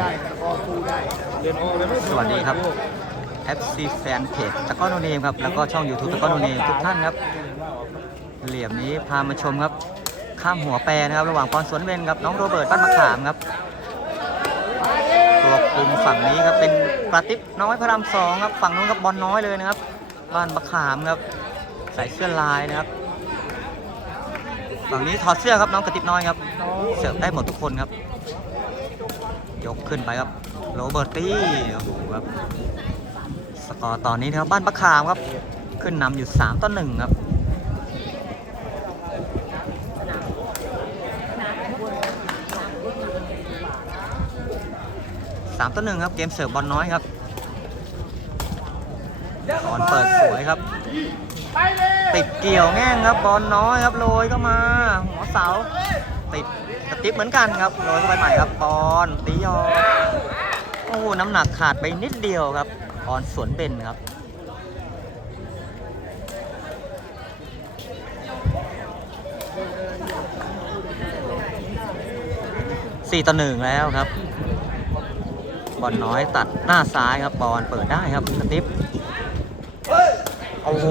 ได้ตะกอสู้ได้เรียนโอเลยไม่สวัสดีครับ FC แฟนเพจตะก้อนโนเนมครับ แล้วก็ช่อง YouTube ตะก้อนโนเนมทุกท่านครับ เหลี่ยมนี้พามาชมครับ ข้ามหัวแปรนะครับ ระหว่างปอนสวนเวนกับน้องโรเบิร์ตบ้านมะขามครับ ตัวกลุ่มฝั่งนี้ครับเป็นปราติปน้อยพระรามสองครับ ฝั่งนู้นครับบอลน้อยเลยนะครับ บ้านมะขามครับ ใส่เสื้อลายนะครับ ฝั่งนี้ถอดเสื้อครับน้องกระติบน้อยครับ เสิร์ฟได้หมดทุกคนครับ ยกขึ้นไปครับโรเบิร์ตตี้โอ้โหครับสกอร์ตอนนี้นะครับบ้านประคามครับ ขึ้นนำอยู่ 3 ต่อ 1 ครับสามต่อหนึ่งครับเกมเสิร์ฟบอลน้อยครับบอลเปิดสวยครับ ติดเกี่ยวแง่งครับบอลน้อยครับโรยเข้ามา หัวเสาติด กระติบเหมือนกันครับโรยเข้าไปใหม่ครับบอลตียอนโอ้โหน้ำหนักขาดไปนิดเดียวครับบอลสวนเบนครับสี่ต่อหนึ่งแล้วครับบอลน้อยตัดหน้าซ้ายครับบอลเปิดได้ครับกระติบโอ้โห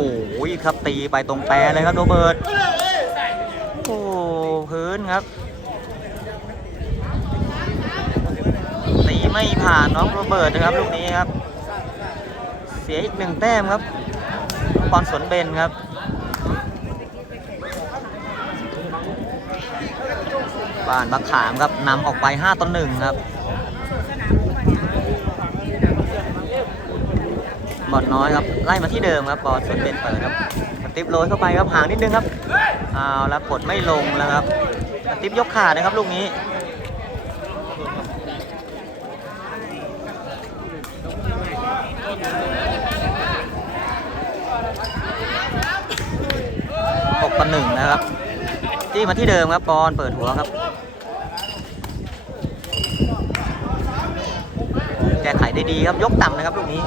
ครับตีไปตรงแปรเลยครับโรเบิร์ตโอ้พื้นครับ ไม่ผ่านน้องโรเบิร์ตนะครับลูกนี้ครับ เสียอีกหนึ่งแต้มครับบอลสวนเบนครับบ้านบักขามครับนำออกไป 5ต่อ1ครับบอลน้อยครับไล่มาที่เดิมครับบอลสวนเบนเปิดครับติ๊บโรยเข้าไปครับห่างนิดนึงครับเอาแล้วกดไม่ลงแล้วครับติ๊บยกขาดนะครับลูกนี้ หกต่อหนึ่งนะครับ จี้มาที่เดิมครับบอลเปิดหัวครับ แก้ไขได้ดีครับยกต่ำนะครับลูกนี้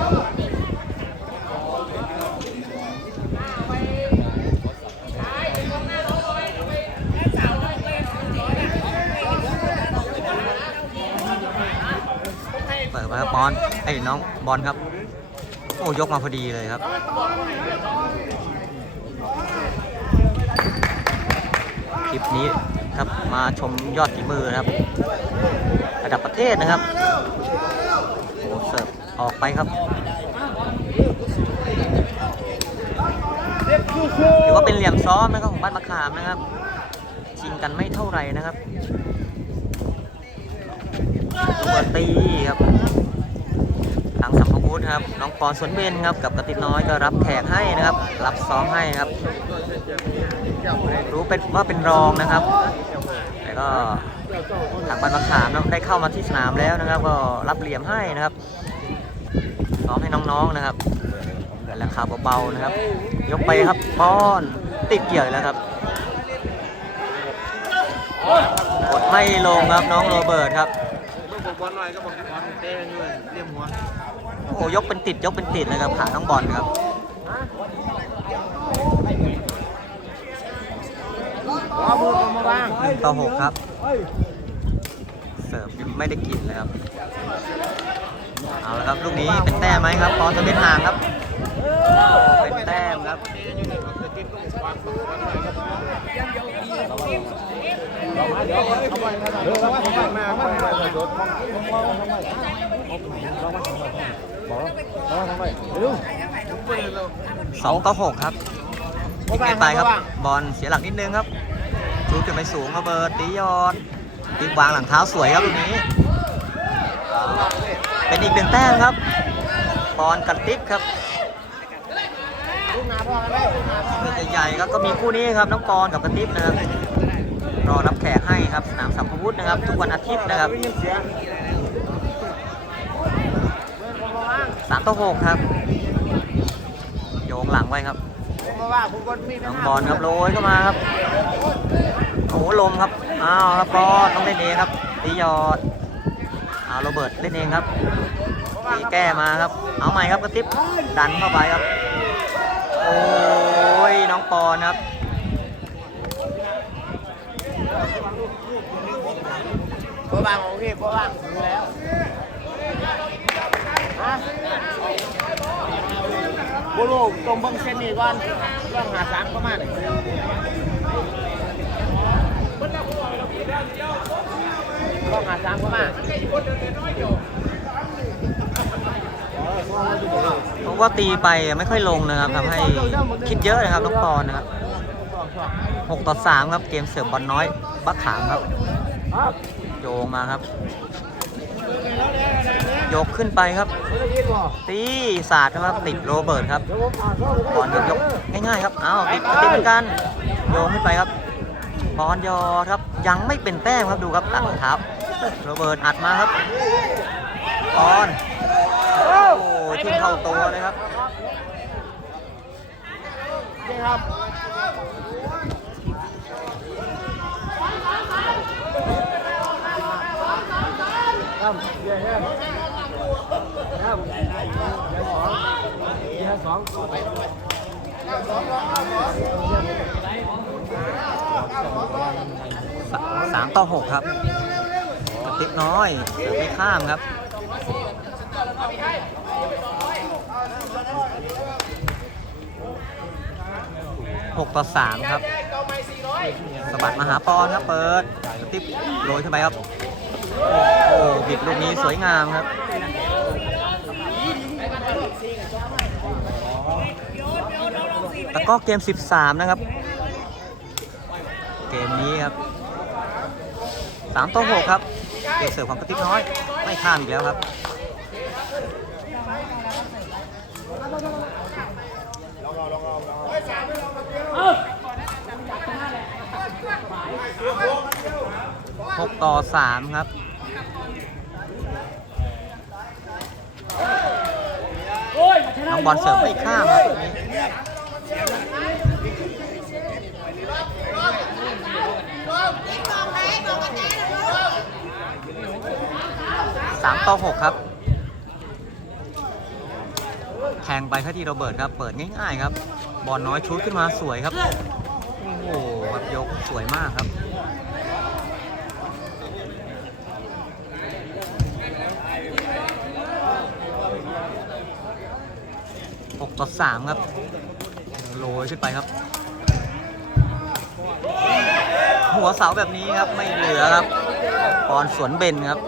เปิดมาครับบอลไอ้น้องบอลครับ โอ้ยกมาพอดีเลยครับ ลิปนี้ครับมาชมยอดฝีมือนะครับ ระดับประเทศนะครับโอ้เสิร์ฟออกไปครับถือว่าเป็นเหลี่ยมซ้อมนะครับของบ้านมะขามนะครับ ชิงกันไม่เท่าไหร่นะครับตัวตีครับทางสัมภ วุฒิครับน้องปอนสวนเบนครับกับกระติน้อยก็รับแขกให้นะครับ รับซ้อมให้ครับ รู้เป็นว่าเป็นรองนะครับแต่ก็ทางบ้านมะขามนะได้เข้ามาที่สนามแล้วนะครับ ก็รับเหลี่ยมให้นะครับซ้อมให้น้องๆนะครับแต่ราคาเบาๆนะครับ ยกไปครับป้อนติดเกี่ยวแล้วครับกดไม่ลงครับน้องโรเบิร์ตครับเมื่อบอกบอลหน่อยก็บอกบอลเต้ด้วยเรียมหัว โอ้โหยกเป็นติดยกเป็นติดเลยครับขาน้องบอลครับเอามือมาบ้างหนึ่งต่อหกครับ เสิร์ฟไม่ได้กินเลยครับ เอาละครับลูกนี้เป็นแต้มไหมครับปอนจะเปนห่างครับ เป็นแต้มครับ สองต่อหกครับไม่ไปครับ บอลเสียหลักนิดนึงครับชูขึ้นไปสูงครับเบิร์ตียอดตีวางหลังเท้าสวยครับลูกนี้ เป็นอีกหนึ่งแต้มครับ บอลกันติ๊บครับลูกนาพ่อกันได้ลูกนาพ่อเรื่องใหญ่ๆครับก็มีคู่นี้ครับน้องปอนกับกันติ๊บนะครับ แขกให้ครับสนามสัมภวุฒินะครับ ทุกวันอาทิตย์นะครับสามต่อหกครับ โยงหลังไว้ครับน้องบอลครับโรยเข้ามาครับโอ้โหลมครับอ้าวครับบอลต้องเล่นเองครับตียอดเอาโรเบิร์ตเล่นเองครับตีแก้มาครับ เอาใหม่ครับกระติบดันเข้าไปครับ โอ้ยน้องปอนครับ โบบางโอเคโบบางถึงแล้วฮะบุรุษตรงเบื้องเส้นนี้ก่อนต้องหาสามประมาณเลยต้องหาสามประมาณเพราะว่าตีไปไม่ค่อยลงนะครับทำให้คิดเยอะนะครับน้องปอนนะครับ 6 ต่อ 3 ครับ เกมเสิร์ฟบอลน้อยบักขามครับ โยงมาครับ ยกขึ้นไปครับ ตีศาสตร์ครับติดโรเบิร์ตครับบอลยกง่ายๆครับ อ้าวติดติดเหมือนกัน โยงขึ้นไปครับ บอลยอครับ ยังไม่เป็นแต้มครับดูครับตัดเท้าโรเบิร์ตอัดมาครับบอลโอ้ทิ้งเข้าตัวเลยครับ ครับครับเย้ครับครับเย้สองเย้สองสามต่อหกครับกระติบน้อยไม่ข้ามครับหกต่อสามครับสะบัดมาหาปอนครับเปิดกระติบโรยขึ้นไปครับ โอ้บิดลูกนี้สวยงามครับแล้วก็เกม 13 นะครับ เกมนี้ครับ3ต่อ6ครับเกมเสริมของกระติกน้อย ไม่ข้ามอีกแล้วครับเออ 6 ต่อ 3 ครับน้องบอลเสิร์ฟไปข้ามครับสามต่อหครับ แทงไปแค่ที่โรเบิดครับ เปิดง่ายๆครับ บอลน้อยชูดขึ้นมาสวยครับ โอ้โหยกสวยมากครับ ต่อสามครับโรยขึ้นไปครับ หัวเสาแบบนี้ครับไม่เหลือครับปอนสวนเบนครับ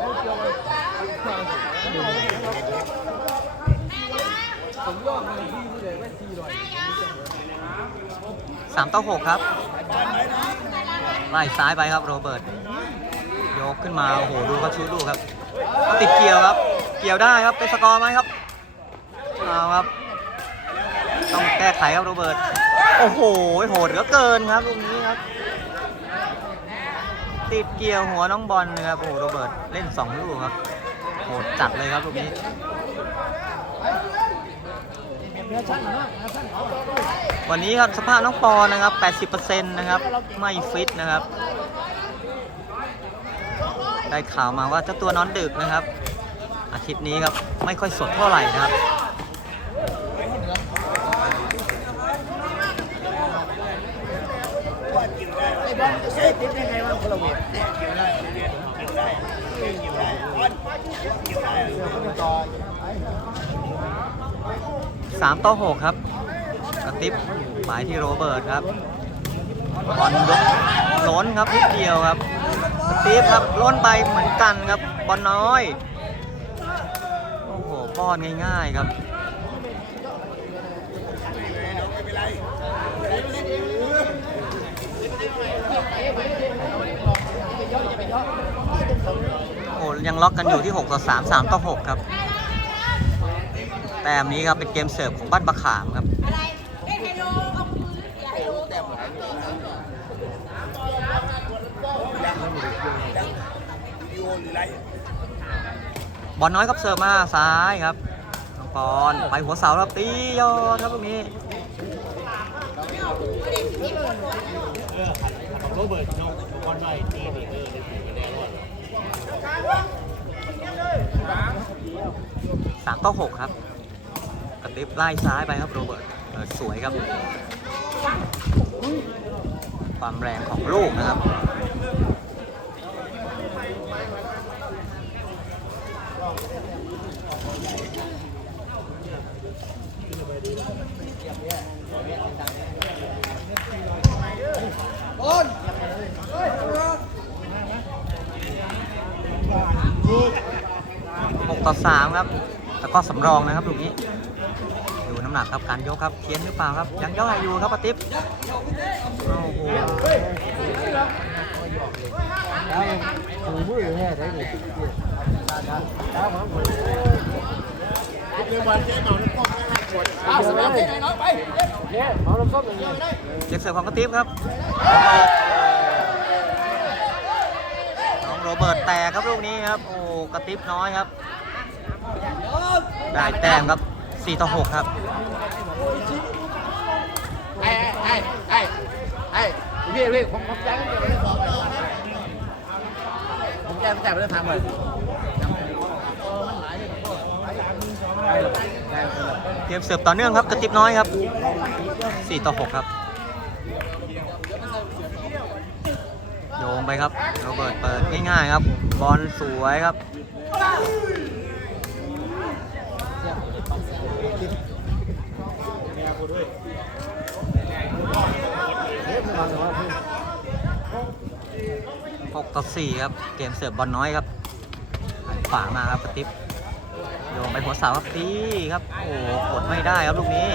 สามต่อหกครับ ไล่ซ้ายไปครับโรเบิร์ตยกขึ้นมาโอ้โหดูเขาชูลูกครับ ติดเกี่ยวครับ เกี่ยวได้ครับเป็นสกอร์ไหมครับเอาครับ ต้องแก้ไขครับโรเบิร์ต โอ้โห โหดเหลือเกินครับลูกนี้ครับ ติดเกี่ยวหัวน้องบอลเนะครับ โอ้โห โรเบิร์ตเล่นสองลูกครับ โหดจัดเลยครับลูกนี้วันนี้ครับสภาพน้องปอนะครับ 80%นะครับ ไม่ฟิตนะครับ ได้ข่าวมาว่าเจ้าตัวนอนดึกนะครับ อาทิตย์นี้ครับ ไม่ค่อยสดเท่าไหร่นะครับ ไอ้บอลเซ่ติดยังไงวะคนละเวทสามต่อหกครับกระติบหมายที่โรเบิร์ตครับบอลยกล้นครับนิดเดียวครับกระติบครับล้นไปเหมือนกันครับบอลน้อย โอ้โหป้อนง่ายๆครับ ยังล็อกกันอยู่ที่6ต่อ3 3ต่อ6ครับ แต้มนี้ครับเป็นเกมเสิร์ฟของบ้านบะขามครับบอลน้อยครับเสิร์ฟมาซ้ายครับน้องปอนไปหัวเสาครับตียอดครับตรงนี้โรเบิร์ตน้องบอลไว้ตีนี่เออแน่นอน สามต่อหกครับกระติบไล่ซ้ายไปครับโรเบิร์ตสวยครับ ความแรงของลูกนะครับ ต่อสามครับ แล้วก็สำรองนะครับลูกนี้ ดูน้ำหนักครับการยกครับเพี้ยนหรือเปล่าครับ ยังย่ออยู่ครับปาติ๊บโอ้โหเจ็บเสิร์ฟของปาติ๊บครับ น้องโรเบิร์ตแตกครับลูกนี้ครับ โอ้กระติ๊บน้อยครับ ได้แต้มครับ 4 ต่อ 6 ครับไอ้ไอ้ไอ้ไอ้พี่พี่ผมผมแจ้งเดี๋ยวไม่ได้สอบผมแจ้งแต่ไม่ได้ทำเลยเกมเสิร์ฟต่อเนื่องครับกระติบน้อยครับ 4 ต่อ 6 ครับโยงไปครับโรเบิร์ตเปิดง่ายๆครับ บอลสวยครับ 6ต่อ4ครับ เกมเสิร์ฟบอลน้อยครับฝามาครับกระติบโยงไปหัวเสาครับดีครับ โอ้โหกดไม่ได้ครับลูกนี้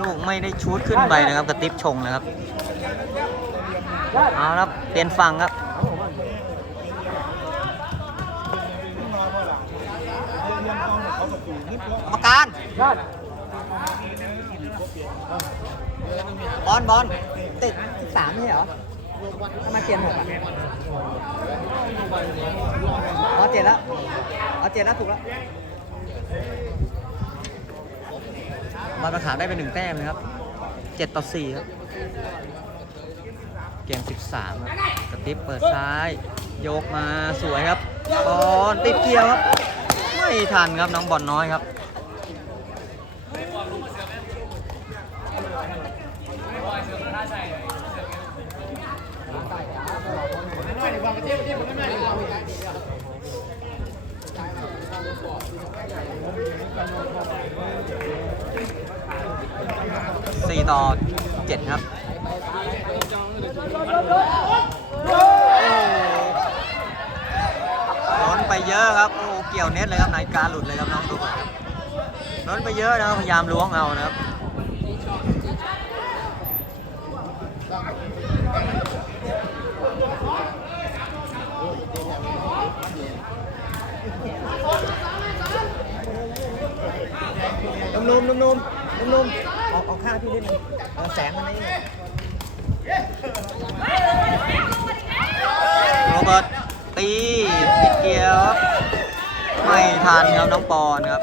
ลูกไม่ได้ชูดขึ้นไปนะครับกระติบชงนะครับ เอาครับเปลี่ยนฝั่งครับ บอลบอลติดสามไม่เหรอทำไมเปลี่ยนหกอะอ๋อเจ็ดแล้วอ๋อเจ็ดแล้วถูกแล้วบาประขามได้เป็นหนึ่งแต้มนะครับเจ็ดต่อสี่ครับ เกม13ครับกระติบเปิดซ้าย โยกมาสวยครับ บอลติดเกี่ยวครับ ไม่ทันครับน้องบอลน้อยครับ สี่ ต่อเจ็ดครับล้นไปเยอะครับ โอ้เกี่ยวเน็ตเลยครับนาฬิกาหลุดเลยครับน้องดูก่อนครับล้นไปเยอะนะครับพยายามล้วงเอานะครับนมนมนม ลุ่มๆเอาเอาข้างพี่นิดนึงเอาแสงมันนี่โรเบิร์ตตีติดเกียวครับไม่ทันครับน้องปอนครับ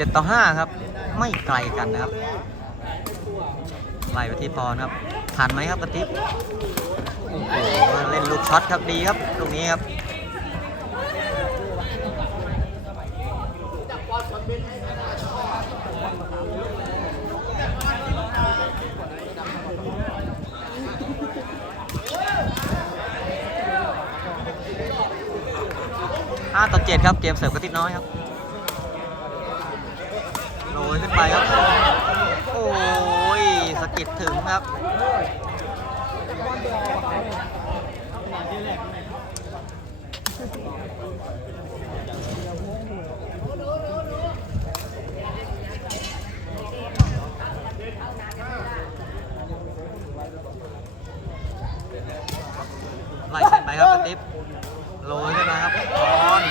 เจ็ดต่อห้าครับ ไม่ไกลกันนะครับไล่ไปที่ปอนครับทันไหมครับกระติบโอ้โหเล่นลูกช็อตครับดีครับลูกนี้ครับห้าต่อเจ็ดครับเกมเสิร์ฟกระติบน้อยครับ ไปครับ โอ้ยสะกิดถึงครับ ไล่ขึ้นไปครับกระติบโรยขึ้นมาครับบอล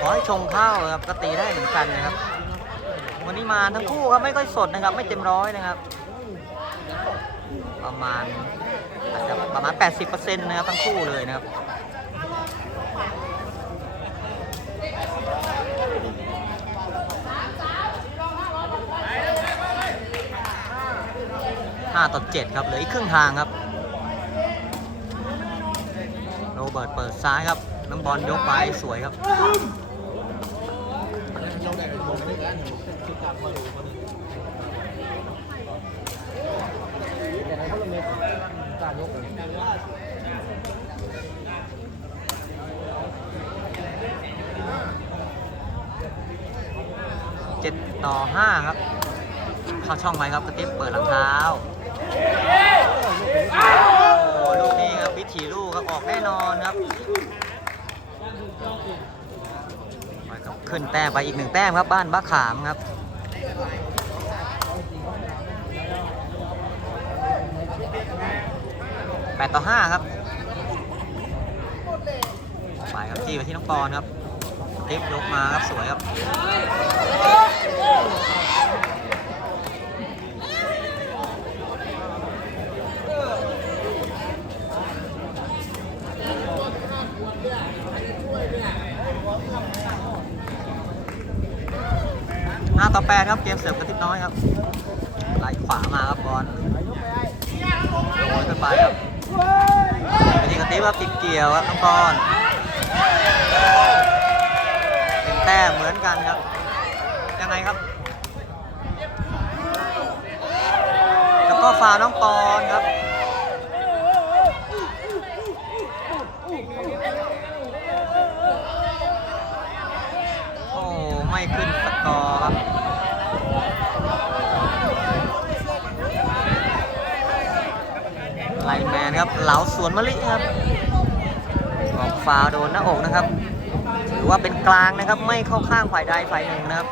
ขอให้ชงเข้าครับก็ตีได้เหมือนกันนะครับวันนี้ มาทั้งคู่ครับไม่ค่อยสดนะครับ ไม่เต็มร้อยนะครับ ประมาณอาจจะประมาณ 80%นะครับทั้งคู่เลยนะครับ5ต่อ7ครับเหลืออีกครึ่งทางครับโรเบิร์ตเปิดซ้ายครับน้องบอลยกไปสวยครับ 7ต่อ5ครับ เข้าช่องไปครับกระติ๊บเปิดหลังเท้าโอ้ลูกนี้ครับวิถีลูกครับออกแน่นอนครับไปครับขึ้นแต้มไปอีกหนึ่งแต้มครับบ้านบ้าขามครับ แปดต่อห้าครับไปครับจี้ไปที่น้องปอนครับทิปยกมาครับสวยครับห้าต่อแปดครับเกมเสิร์ฟกระติบน้อยครับไหลขวามาครับบอลโดนขึ้นไปครับ ไปที่าติบครับติดเกียวครับน้องบอลเป็นแต้มเหมือนกันครับ ยังไงครับ แล้วก็ฟาวน้องปอนครับ โอ้ไม่ขึ้นสกอร์ครับ ไลน์แมน ครับเหลาสวนมะลิครับออกฟาวโดนหน้าอกนะครับ ถือว่าเป็นกลางนะครับไม่เข้าข้างฝ่ายใดฝ่ายหนึ่งนะครับ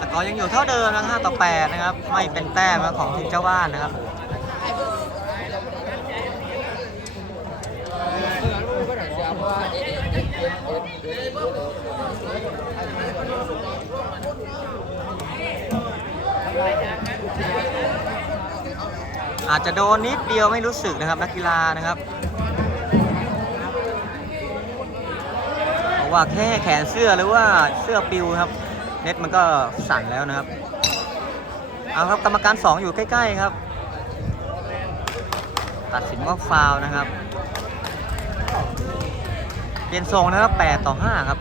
สกอร์ยังอยู่เท่าเดิมนะ5ต่อ8นะครับ ไม่เป็นแต้มของทีมเจ้าบ้านนะครับ อาจจะโดนนิดเดียวไม่รู้สึกนะครับนักกีฬานะครับ เพราะว่าแค่แขนเสื้อหรือว่าเสื้อปิวครับ เน็ตมันก็สั่นแล้วนะครับ เอาครับกรรมการ 2 อยู่ใกล้ ๆ ครับ ตัดสินว่าฟาวนะครับ เปลี่ยนทรงนะครับ8ต่อ5ครับ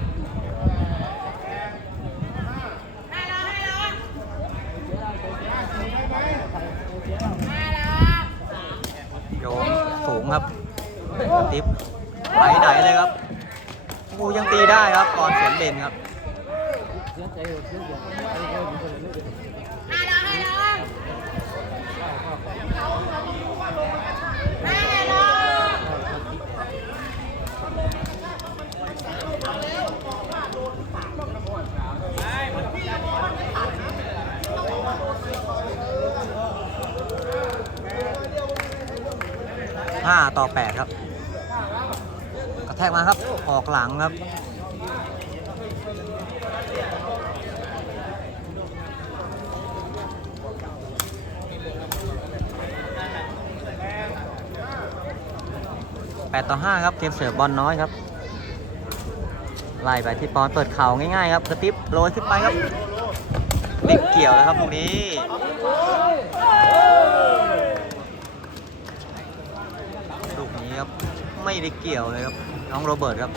โยงสูงครับติ๊บไปไหนเลยครับกูยังตีได้ครับก่อนเสวนเด่นครับ ห้าต่อแปดครับ กระแทกมาครับ ออก หลังครับ แปดต่อห้าครับ เกมเสิร์ฟบอลน้อยครับ ไล่ไปที่ปอนเปิดเข่าง่ายๆครับกระติบโรยขึ้นไปครับ ติดเกี่ยวแล้วครับตรงนี้ลูกนี้ครับ ไม่ได้เกี่ยวเลยครับ น้องโรเบิร์ตครับ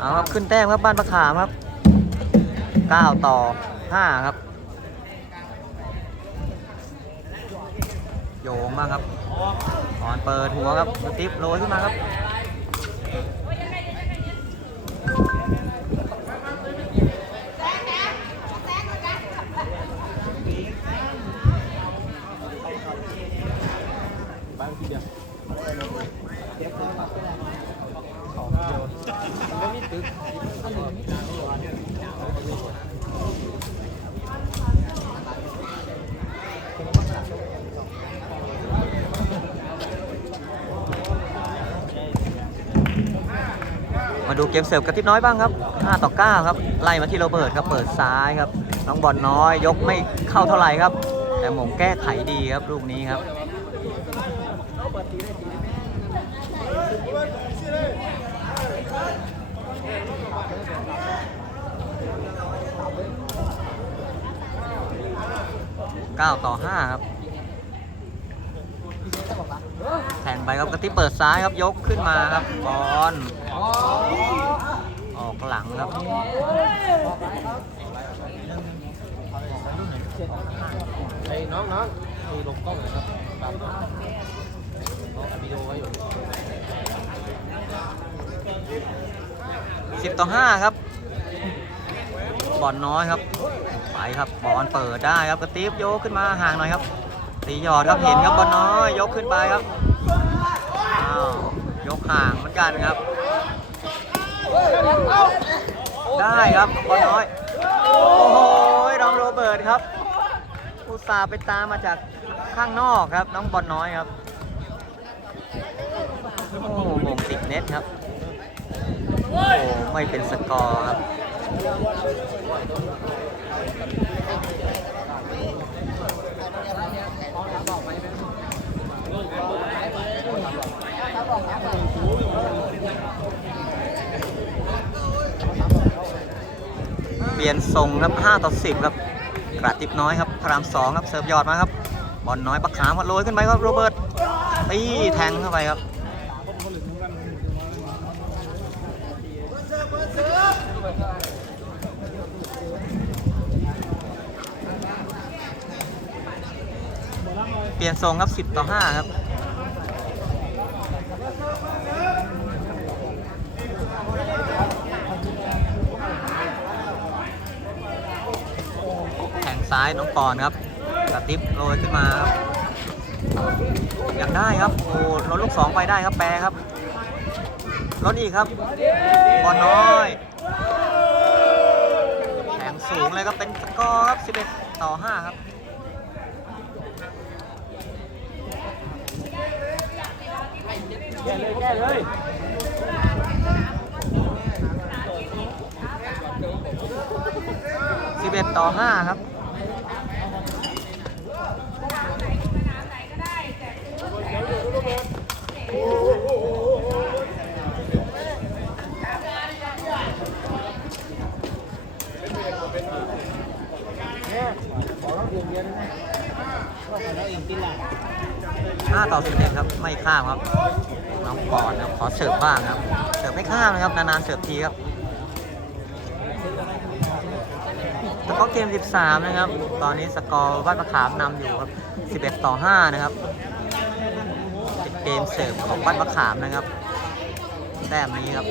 เอาครับขึ้นแต้มครับบ้านประขามครับ9ต่อ5ครับ โยงบ้างครับออนเปิดหัวครับติ๊บโรยขึ้นมาครับ มาดูเกมเสิร์ฟกระติบน้อยบ้างครับ 5 ต่อ 9 ครับ ไล่มาที่โรเบิร์ตครับ เปิดซ้ายครับ น้องบอลน้อย ยกไม่เข้าเท่าไหร่ครับ แต่หมงแก้ไขดีครับลูกนี้ครับ9ต่อ5ครับ แข่งไปครับกระติบเปิดซ้ายครับยกขึ้นมาครับบอลออกหลังครับไอ้น้องน้องไอ้ลงกล้องเลยครับครับน้องวิดีโอไว้อยู่10ต่อ5ครับ บอลน้อยครับ ไปครับ บอลเปิดได้ครับกระติบโยกขึ้นมาห่างหน่อยครับตีหยอดครับเห็นครับบอลน้อยยกขึ้นไปครับาว ยกห่างเหมือนกันครับ ได้ครับบอลน้อย โอ้โหน้องโรเบิร์ตครับ อุตส่าห์ไปตามมาจากข้างนอกครับ น้องบอลน้อยครับ โอ้โหมงติดเน็ตครับ โอ้ไม่เป็นสกอร์ครับ เปลี่ยนทรงครับ5ต่อ10ครับกระติบน้อยครับพรามสองครับเสิร์ฟยอดมาครับบอลน้อยปักขามครับโรยขึ้นไปครับโรเบิร์ตตีแทงเข้าไปครับเปลี่ยนทรงครับ 10 ต่อ 5 ครับ ซ้ายน้องปอนครับกระติบโรยขึ้นมาครับยังได้ครับโอ้ลดลูกสองไปได้ครับแปรครับลดอีกครับบอลน้อยแข่งสูงเลยครับเป็นสกอร์ครับ 11 ต่อ 5 ครับแก้เลยแก้เลย11ต่อ5ครับ 5ต่อ11ครับไม่ข้ามครับน้องปอนครับขอเสิร์ฟบ้างครับ เสิร์ฟไม่ข้ามนะครับนานๆเสิร์ฟทีครับสกอร์เกม 13 นะครับ ตอนนี้สกอร์บ้านมะขามนำอยู่ครับ 11 ต่อ 5 นะครับ มเสิร์ฟของบ้านมะขามนะครับแต้มนี้ครับ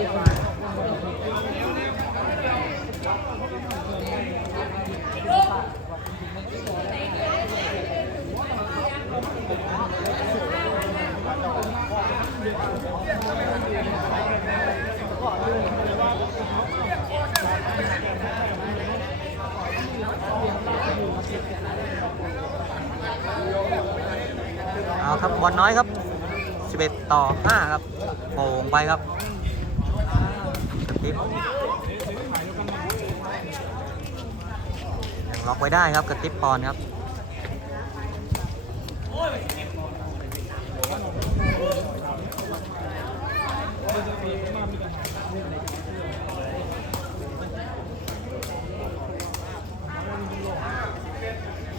เอาครับบอลน้อยครับ 11 ต่อ 5 ครับโป่งไปครับกระติบยังล็อกไว้ได้ครับกระติบปอนครับ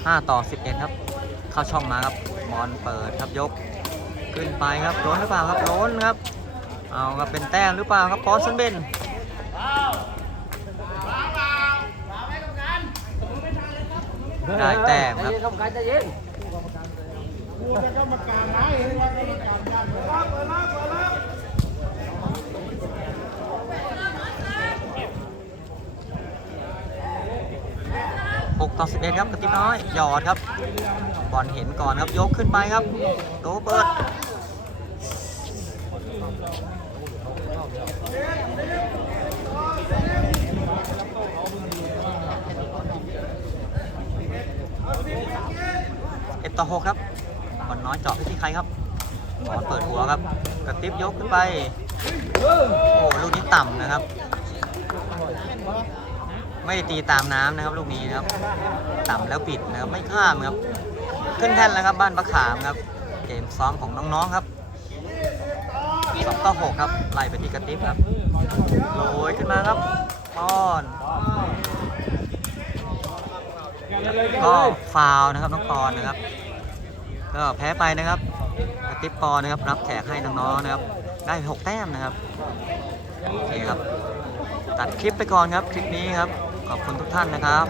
5ต่อ11ครับ เข้าช่องมาครับบอลเปิดครับยก ขึ้นไปครับล้นหรือเปล่าครับล้นครับ เอาครับเป็นแต้มหรือเปล่าครับปอนซันเบนได้แต้มครับกรรมการจเย็น6ต่อ11ครับกระติบน้อยหยอดครับบอลเห็นก่อนครับยกขึ้นไปครับโตเปิด ต่อ6ครับบอลน้อยเจาะไปที่ใครครับบอลเปิดหัวครับ กระติบยกขึ้นไป โอ้ลูกนี้ต่ำนะครับ ไม่ได้ตีตามน้ำนะครับ ลูกนี้นะครับ ต่ำแล้วปิดนะครับ ไม่ข้ามครับ ขึ้นแท่นแล้วครับ บ้านประขามครับ เกมซ้อมของน้องๆครับสองต่อหกครับไล่ไปที่กระติบครับโรยขึ้นมาครับป้อนก็ฟาวนะครับน้องปอนนะครับ ก็แพ้ไปนะครับกระติบปอนนะครับรับแขกให้น้องๆนะครับ ได้ 6 แต้มนะครับโอเคครับ ตัดคลิปไปก่อนครับคลิปนี้ครับ ขอบคุณทุกท่านนะครับ